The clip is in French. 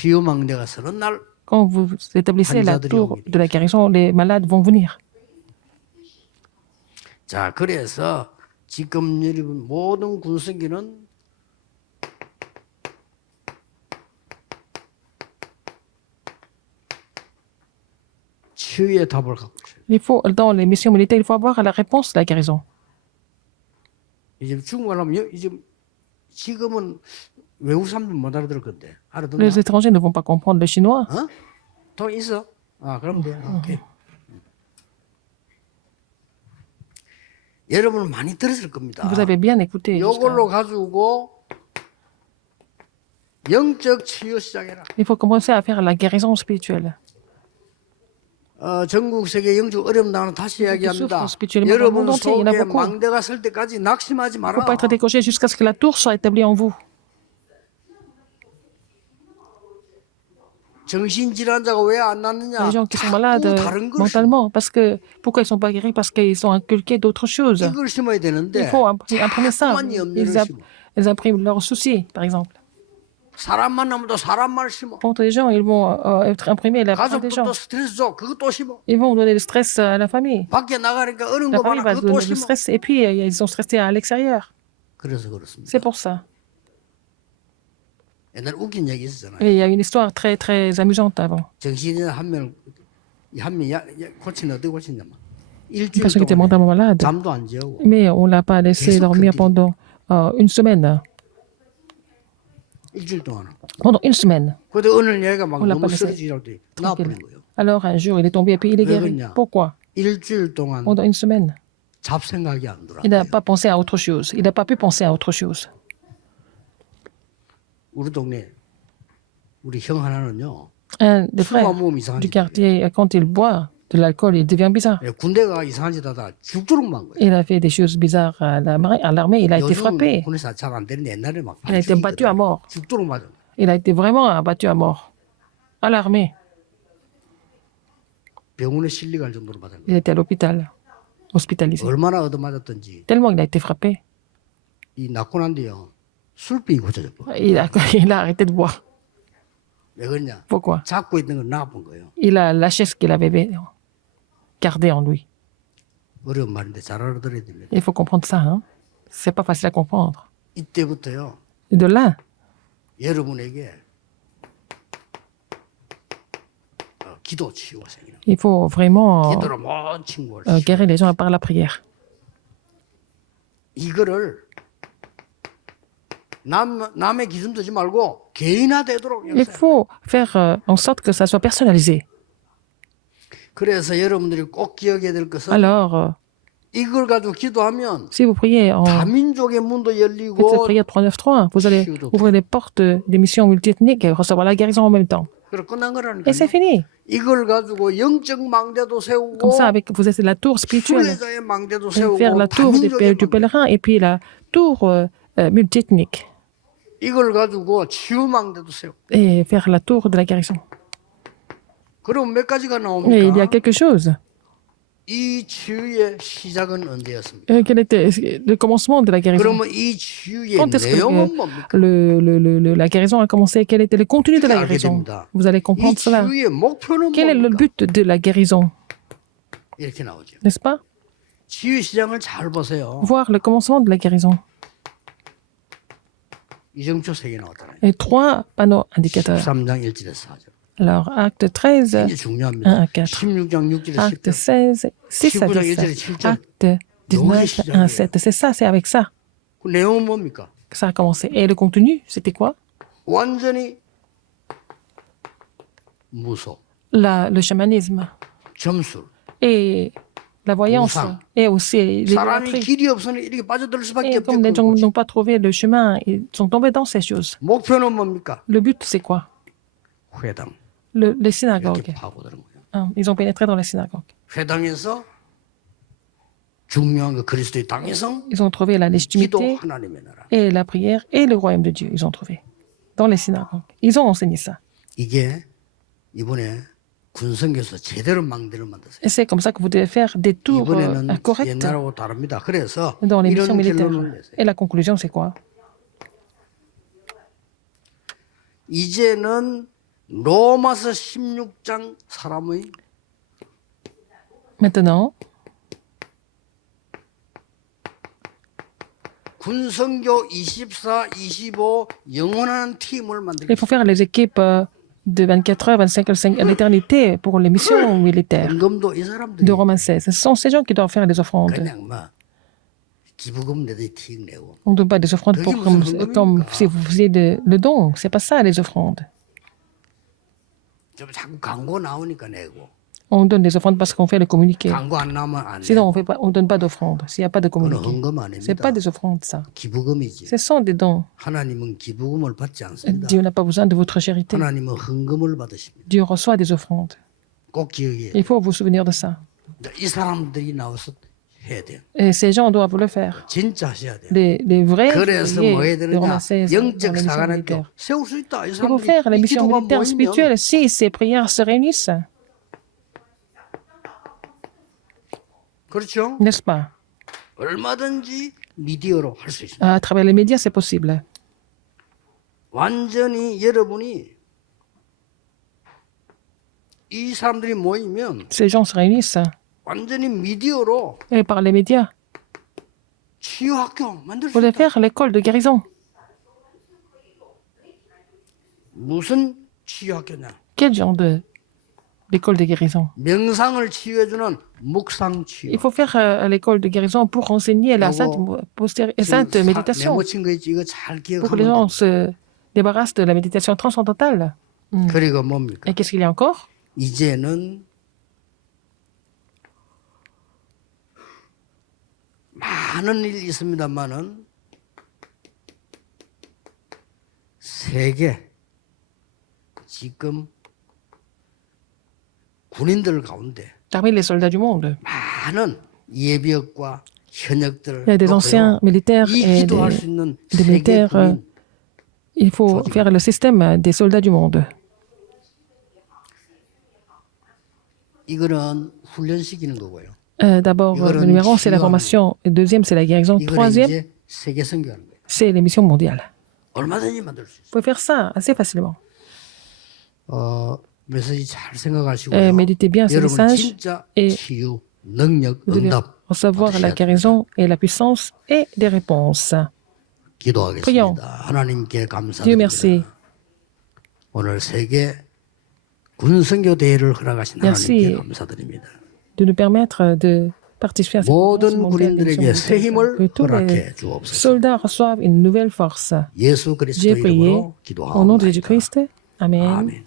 치유망대가 서는 날 Quand vous établissez la tour de la guérison, les malades vont venir. 자, 그래서 지금 여러분 모든 군성기는 치유의 답을 갖고 있어요. Il faut, dans les missions militaires, il faut avoir la réponse de la guérison. 이제 중국말 하면 이제 지금은 외국 사람들 못 알아들을 건데 알아듣나? Les étrangers ne vont pas comprendre le chinois. 어? 돈 있어? 아, 그럼 돼. 오케이. 여러분은 많이 들었을 겁니다. Vous avez bien écouté. 이걸로 가지고 영적 치유 시작해라. Il faut commencer à faire la guérison spirituelle. 전국 세계 영적 어려움 나는 다시 이야기합니다. spirituellement dans le monde 여러분 entier, il y en a 속에 beaucoup. 망대가 설 때까지 낙심하지 Il ne 마라. faut pas être décoché jusqu'à ce que la tour soit établie en vous. 정신질환자가 왜 안 낫느냐? Les gens qui sont malades 다른 걸 mentalement, parce que pourquoi ils ne sont pas guéris? Parce qu'ils ont inculqué d'autres choses. 이걸 심어야 되는데 Il faut imprimer ça. 자꾸만 염려를 심어. Ils impriment leurs soucis, par exemple. 사람 만나면 또 사람만 심어. Contre les gens, ils vont être imprimés la parole des gens. 가족도 스트레스 줘. 그것도 심어. Ils vont donner le stress à la famille. 밖에 나가니까 어려운 La 거 famille 많아. va 그것도 donner le 심어. stress et puis ils ont stressé à l'extérieur. 그래서 그렇습니다. C'est pour ça. 옛날 웃긴 얘기 있었잖아요. Et il y a une histoire très, très amusante avant. 정신이 한명 고치는 어떻게 고치냐면 Une 일주일 personne qui était 동안 mentalement malade, 잠도 안 재우고 mais on ne l'a pas laissé Qu'est-ce dormir que pendant une semaine. 일주일 동안. Pendant une semaine. 근데 어느 얘가 막 On l'a 너무 pas laissé 쓰러지라고 때 나와버린 거예요. Alors un jour, il est tombé et puis il est guéri. 그러냐? Pourquoi? 일주일 동안 Pendant une semaine. 잡생각이 안 들어. Il n'a pas pensé à autre chose. Il n'a pas pu penser à autre chose. 우리 동네 우리 형 하나는요. Un des frères 몸 이상한 du 짓. quartier, quand il boit de l'alcool, il devient bizarre. 군대가 이상한 짓 하다가 죽도록 만 거예요. Il a fait des choses bizarres à l'armée. Il a été 요즘 frappé. 군에서 잘 안 되는데 옛날에 막 Il a été battu à mort. 죽도록 맞아. Il a été vraiment battu à mort. À l'armée. 병원에 실려갈 정도로 맞은 거예요. Il était à l'hôpital. Hospitalisé. 얼마나 얻어맞았던지 Tellement il a été frappé. 이 낳고 난 뒤요 술병이 고쳐졌고. Il a arrêté de boire. 왜 그러냐? Pourquoi? 잡고 있는 건 나쁜 거예요. Il a lâché ce qu'il avait gardé en lui. 어려운 말인데 잘 알아들어야 됩니다. Il faut comprendre ça. Hein? C'est pas facile à comprendre. 이때부터요 Et de là, 여러분에게 기도 치유가 생기는. il faut vraiment 기도로 모든 친구를 guérir les gens par la prière. 이거를 남의 기준 두지 말고 개인화되도록 Il faut faire en sorte que ça soit personnalisé. 그래서 여러분들이 꼭 기억해야 될 것은 Alors, 이걸 가지고 기도하면 si vous priez en 다민족의 문도 faites cette 열리고 prière 393, vous allez ouvrir les portes des missions multiethniques et recevoir la guérison en même temps. 그래 끝난 Et c'est 거라니까요. fini. 이걸 가지고 영적 망대도 세우고 Comme ça, avec vous êtes la tour spirituelle. 순례자의 망대도 Et faire 세우고 la tour du 다민족의 망대. pèlerin et puis la tour multiethnique. 이걸 가지고 치유 망대도 세우고 Et faire la tour de la guérison. 그럼 몇 가지가 Et il y a 나옵니까? quelque chose. 이 치유의 시작은 언제였습니까? Quel était le commencement de la guérison? 그러면 이 치유의 Quand est-ce que 내용은 뭡니까? la guérison a commencé? Quel était le contenu de la 알게 guérison? 됩니다. Vous allez 이 comprendre cela. 치유의 목표는 Quel est le 뭡니까? but de la guérison? 이렇게 나오죠. N'est-ce pas? 치유 시장을 잘 보세요. Voir le commencement de la guérison. 이정표 3개 나왔잖아요. Et 3 panneaux indicateurs. 13장 1절에서 4절. Alors, acte 13, 굉장히 중요합니다. 1 à 4. 16장 6절에 Acte 10절. 16, 6 à 19장 1절에 7. 7절. Acte 19, 1 à 7. C'est ça, c'est avec ça 그 내용은 뭡니까? que ça a commencé. Et le contenu, c'était quoi? 완전히 무속, Le chamanisme 점술. et la voyance Sang. et aussi 사람이 l'idolâtrie. 길이 없으니 이렇게 빠져들 수밖에 Et 없죠. comme les gens n'ont pas trouvé le chemin, ils sont tombés dans ces choses. 목표는 뭡니까? Le but, c'est quoi? 회당. Les synagogues. 이렇게 파고드는 거예요. Hein, ils ont pénétré dans les synagogues. 회당에서 중요한 거 그리스도의 당에서 Ils ont trouvé la 기도 légitimité 하나님의 나라. et la prière et le royaume de Dieu. Ils ont trouvé dans les synagogues. Ils ont enseigné ça. 이게 이번에 군성교에서 제대로 망대를 만들었어요. Et c'est comme ça que vous devez faire des tours 이번에는 corrects 옛날하고 다릅니다. 그래서 dans les missions 이런 militaires. 결론을 내세요. Et la conclusion, c'est quoi? 이제는 로마서 16장 사람의 Maintenant, 군성교 24, 25 영원한 팀을 il 만들겠습니다. faut faire les équipes de 24 heures, 25 heures, à l'éternité pour les missions militaires 헌금도 이 사람들이 de Romains 16. Ce sont ces gens qui doivent faire les offrandes. 그냥 막 기부금 내듯이 틱 내고 On ne donne pas des offrandes pour, comme si vous faisiez le don. C'est pas ça, les offrandes. 좀 자꾸 광고 나오니까 내고 On donne des offrandes parce qu'on fait le communiqué. 광고 안 나오면 안 Sinon, 내고 on ne donne pas d'offrandes. S'il n'y a pas de 그건 communiqué. 헌금 Ce n'est 아닙니다. pas des offrandes, ça. 기부금이지. Ce sont des dons. 하나님은 기부금을 받지 않습니다. Dieu n'a pas besoin de votre charité. 하나님은 헌금을 받으십니다. Dieu reçoit des offrandes. 꼭 기억해. Il faut vous souvenir de ça. 이 사람들이 나와서 해야 돼요. Et ces gens doivent le faire. 진짜 하셔야 돼요. Les vrais 그래서 뭐 해야 de Romains 되느냐? 16 dans 영적 les missions 사관학교 militaires. 세울 수 있다. 이 Il faut faire 사람들이 les 이 missions 기도가 militaires 모이면 spirituelles si ces prières se réunissent. 그렇죠? N'est-ce pas? 얼마든지 미디어로 할 수 있습니다. À travers les médias, c'est possible. 완전히 여러분이 이 사람들이 모이면 Ces gens se réunissent. 완전히 미디어로 Et par les médias, 치유학교 만들 수 vous allez 있다. faire l'école de guérison. 무슨 치유학교냐? Quel genre d'école de guérison? 명상을 치유해주는 묵상 치유. Il faut faire l'école de guérison pour enseigner la sainte, sainte méditation. 메모친 거 있지. 이거 잘 Pour que les gens 기억하면 돼. se débarrassent de la méditation transcendantale. 그리고 뭡니까? Et qu'est-ce qu'il y a encore? 이제는 많은 일이 있습니다만은 세계 지금 군인들 가운데 Parmi les soldats du monde, 많은 예비역과 현역들 il y a des anciens militaires 이 et 기도할 수 있는 des 세계 militaires. 군인 Il faut faire le système des soldats du monde. 이거는 훈련시키는 거고요. D'abord, le numéro 1, c'est la formation. Le deuxième, c'est la guérison. 이거는 Troisième, 이제 세계 선교하는 거예요. c'est les missions mondiales. 얼마든지 만들 수 있어요. Vous pouvez faire ça assez facilement. 메시지 잘 생각하시고요. Méditez bien ce 여러분 message 진짜 et 치유, 능력, vous devez 응답 recevoir la 받으셔야 돼요. guérison et la puissance et des réponses. 기도하겠습니다. 하나님께 Dieu 감사드립니다. merci. 오늘 세계 군선교 대회를 허락하신 Merci. 하나님께 감사드립니다. De nous permettre de participer à cette conférence 모든 mondiale des 군인들에게 missions 새 mondiales. 힘을 Que tous les 허락해 주옵소서. soldats reçoivent une nouvelle force. 예수 그리스도 J'ai prié 이름으로 au nom de 기도하옵나이다. Jésus-Christ. Amen. 아멘.